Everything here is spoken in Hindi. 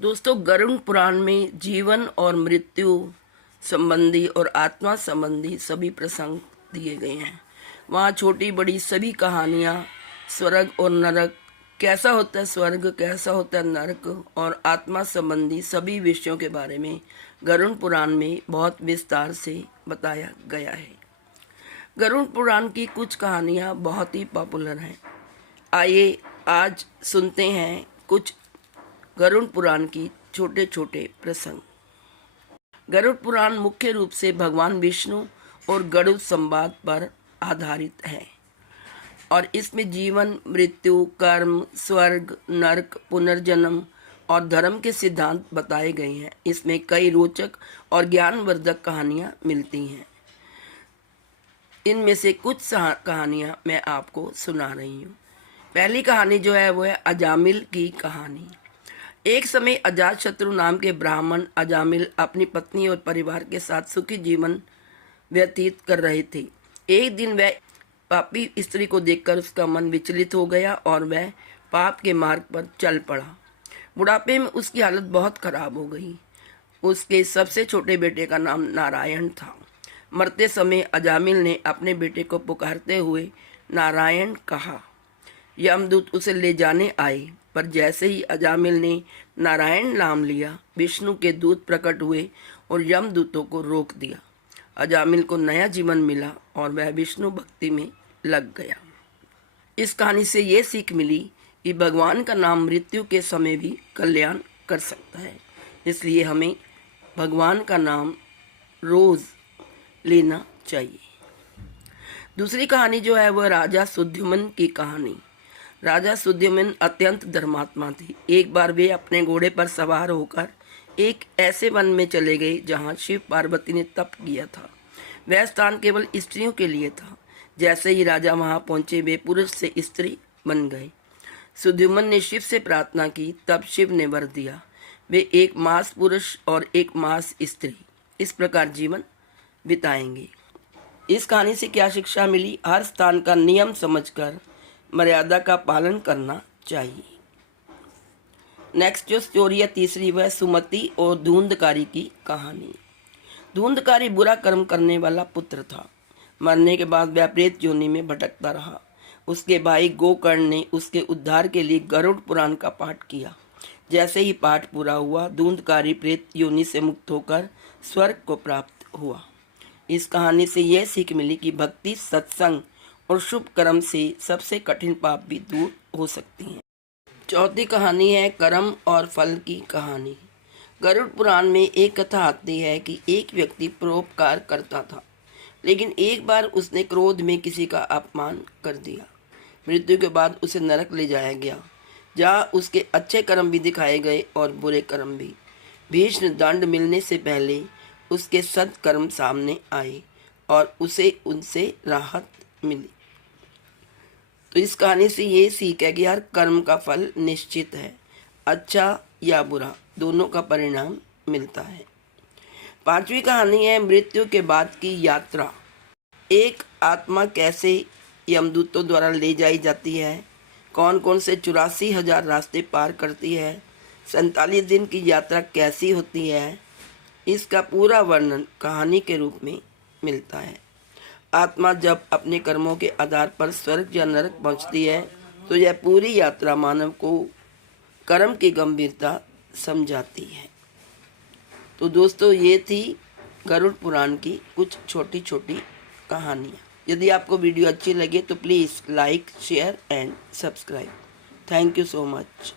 दोस्तों, गरुड़ पुराण में जीवन और मृत्यु संबंधी और आत्मा संबंधी सभी प्रसंग दिए गए हैं। वहाँ छोटी बड़ी सभी कहानियाँ, स्वर्ग और नरक, कैसा होता है स्वर्ग, कैसा होता है नरक और आत्मा संबंधी सभी विषयों के बारे में गरुड़ पुराण में बहुत विस्तार से बताया गया है। गरुड़ पुराण की कुछ कहानियाँ बहुत ही पॉपुलर हैं। आइए आज सुनते हैं कुछ गरुड़ पुराण की छोटे छोटे प्रसंग। गरुड़ पुराण मुख्य रूप से भगवान विष्णु और गरुड़ संवाद पर आधारित है और इसमें जीवन, मृत्यु, कर्म, स्वर्ग, नरक, पुनर्जन्म और धर्म के सिद्धांत बताए गए हैं। इसमें कई रोचक और ज्ञानवर्धक कहानियाँ मिलती हैं। इनमें से कुछ कहानियाँ मैं आपको सुना रही हूँ। पहली कहानी जो है वो है अजामिल की कहानी। एक समय अजातशत्रु नाम के ब्राह्मण अजामिल अपनी पत्नी और परिवार के साथ सुखी जीवन व्यतीत कर रहे थे। एक दिन वह पापी स्त्री को देखकर उसका मन विचलित हो गया और वह पाप के मार्ग पर चल पड़ा। बुढ़ापे में उसकी हालत बहुत खराब हो गई। उसके सबसे छोटे बेटे का नाम नारायण था। मरते समय अजामिल ने अपने बेटे को पुकारते हुए नारायण कहा। यमदूत उसे ले जाने आए, पर जैसे ही अजामिल ने नारायण नाम लिया, विष्णु के दूत प्रकट हुए और यमदूतों को रोक दिया। अजामिल को नया जीवन मिला और वह विष्णु भक्ति में लग गया। इस कहानी से ये सीख मिली कि भगवान का नाम मृत्यु के समय भी कल्याण कर सकता है, इसलिए हमें भगवान का नाम रोज लेना चाहिए। दूसरी कहानी जो है वह राजा सुद्युम्न की कहानी। राजा सुद्युम्न अत्यंत धर्मात्मा थे। एक बार वे अपने घोड़े पर सवार होकर एक ऐसे वन में चले गए जहां शिव पार्वती ने तप किया था। वह स्थान केवल स्त्रियों के लिए था। जैसे ही राजा वहां पहुंचे, वे पुरुष से स्त्री बन गए। सुद्युम्न ने शिव से प्रार्थना की, तब शिव ने वर दिया। वे एक मास पुरुष और एक मास स्त्री इस प्रकार जीवन बिताएंगे। इस कहानी से क्या शिक्षा मिली? हर स्थान का नियम समझकर मर्यादा का पालन करना चाहिए। नेक्स्ट जो स्टोरी है तीसरी, वह सुमति और धुंधकारी की कहानी। धुंधकारी बुरा कर्म करने वाला पुत्र था। मरने के बाद वह प्रेत योनि में भटकता रहा। उसके भाई गोकर्ण ने उसके उद्धार के लिए गरुड़ पुराण का पाठ किया। जैसे ही पाठ पूरा हुआ, धुंधकारी प्रेत योनि से मुक्त होकर स्वर्ग को प्राप्त हुआ। इस कहानी से यह सीख मिली कि भक्ति, सत्संग और शुभ कर्म से सबसे कठिन पाप भी दूर हो सकती हैं। चौथी कहानी है कर्म और फल की कहानी। गरुड़ पुराण में एक कथा आती है कि एक व्यक्ति परोपकार करता था, लेकिन एक बार उसने क्रोध में किसी का अपमान कर दिया। मृत्यु के बाद उसे नरक ले जाया गया, जहाँ उसके अच्छे कर्म भी दिखाए गए और बुरे कर्म भी। भीष्म दंड मिलने से पहले उसके सत्कर्म सामने आए और उसे उनसे राहत मिली। तो इस कहानी से ये सीख है कि हर कर्म का फल निश्चित है। अच्छा या बुरा दोनों का परिणाम मिलता है। पांचवी कहानी है मृत्यु के बाद की यात्रा। एक आत्मा कैसे यमदूतों द्वारा ले जाई जाती है, कौन कौन से 84,000 रास्ते पार करती है, 47 दिन की यात्रा कैसी होती है, इसका पूरा वर्णन कहानी के रूप में मिलता है। आत्मा जब अपने कर्मों के आधार पर स्वर्ग या नरक पहुंचती है, तो यह पूरी यात्रा मानव को कर्म की गंभीरता समझाती है। तो दोस्तों, ये थी गरुड़ पुराण की कुछ छोटी छोटी कहानियाँ। यदि आपको वीडियो अच्छी लगे तो please like, share and subscribe. Thank you so much.